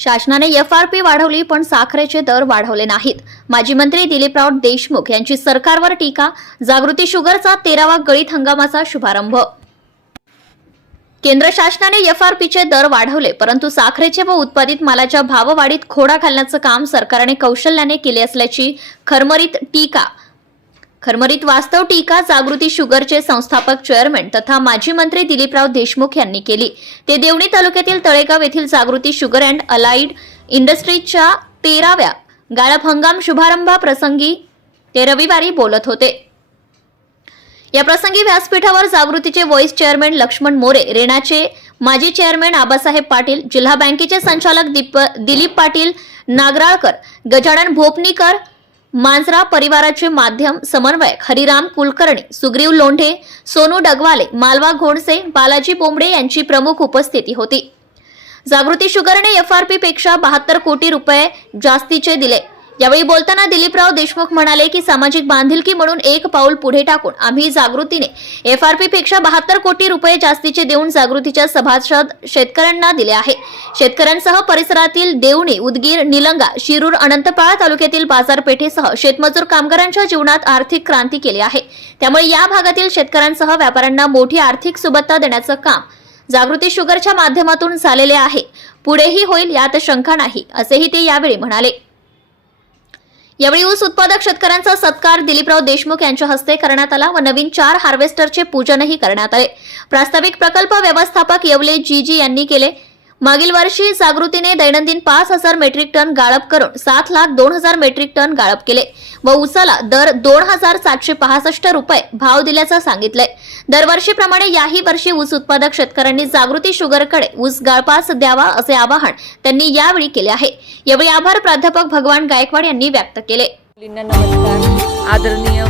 शासनाने F R P वाढवली पण साखरेचे दर वाढवले नाहीत. माजी मंत्री दिलीपराव देशमुख यांची सरकारवर टीका जागृती शुगरचा तेरावा गळीत हंगामाचा शुभारंभ. केंद्र शासनाने एफ आर पीचे दर वाढवले परंतु साखरेचे व उत्पादित मालाच्या भाववाढीत खोडा घालण्याचं काम सरकारने कौशल्याने केले असल्याची खरमरीत टीका खरमरीत वास्तव टीका जागृती शुगरचे संस्थापक चेअरमॅन तथा माजी मंत्री दिलीपराव देशमुख यांनी केली. ते देवणी तालुक्यातील तळेगाव येथील जागृती शुगर अँड अलाइड इंडस्ट्रीजच्या तेराव्या गाळप हंगाम शुभारंभाप्रसंगी ते रविवारी बोलत होते. या प्रसंगी व्यासपीठावर जागृतीचे व्हॉइस चेअरमॅन लक्ष्मण मोरे रेणाचे माजी चेअरमॅन आबासाहेब पाटील जिल्हा बँकेचे संचालक दीप दिलीप पाटील नागराळकर गजानन भोपनीकर मांजरा परिवाराचे माध्यम समन्वयक हरिराम कुलकर्णी सुग्रीव लोंढे सोनू डगवाले मालवा घोडसे बालाजी बोंबडे यांची प्रमुख उपस्थिती होती. जागृती शुगरने एफआरपी पेक्षा बहात्तर कोटी रुपये जास्तीचे दिले. यावेळी बोलताना दिलीपराव देशमुख म्हणाले की सामाजिक बांधिलकी म्हणून एक पाऊल पुढे टाकून आम्ही जागृतीने एफ आर पी पेक्षा बहात्तर कोटी रुपये जास्तीचे देऊन जागृतीच्या सभासद शेतकऱ्यांना दिले आहे. शेतकऱ्यांसह परिसरातील देवणी उदगीर निलंगा शिरूर अनंतपाळ तालुक्यातील बाजारपेठेसह शेतमजूर कामगारांच्या जीवनात आर्थिक क्रांती केली आहे. त्यामुळे या भागातील शेतकऱ्यांसह व्यापाऱ्यांना मोठी आर्थिक सुबत्ता देण्याचं काम जागृती शुगरच्या माध्यमातून झालेले आहे. पुढेही होईल यात शंका नाही असेही ते यावेळी म्हणाले. यावेळी ऊस उत्पादक शेतकऱ्यांचा सत्कार दिलीपराव देशमुख यांच्या हस्ते करण्यात आला व नवीन चार हार्वेस्टरचे पूजनही करण्यात आले. प्रास्ताविक प्रकल्प व्यवस्थापक येवले जी जी यांनी केले. मागील वर्षी जागृतीने दैनंदिन पाच हजार मेट्रिक टन गाळप करून सात लाख दोन हजार मेट्रिक टन गाळप केले व ऊसाला दर दोन हजार सातशे पासष्ट रुपये भाव दिल्याचं सांगितलंय. दरवर्षीप्रमाणे याही वर्षी ऊस उत्पादक शेतकऱ्यांनी जागृती शुगरकडे ऊस गाळपास द्यावा असे आवाहन त्यांनी यावेळी केले आहे. यावेळी आभार प्राध्यापक भगवान गायकवाड यांनी व्यक्त केले. आदरणीय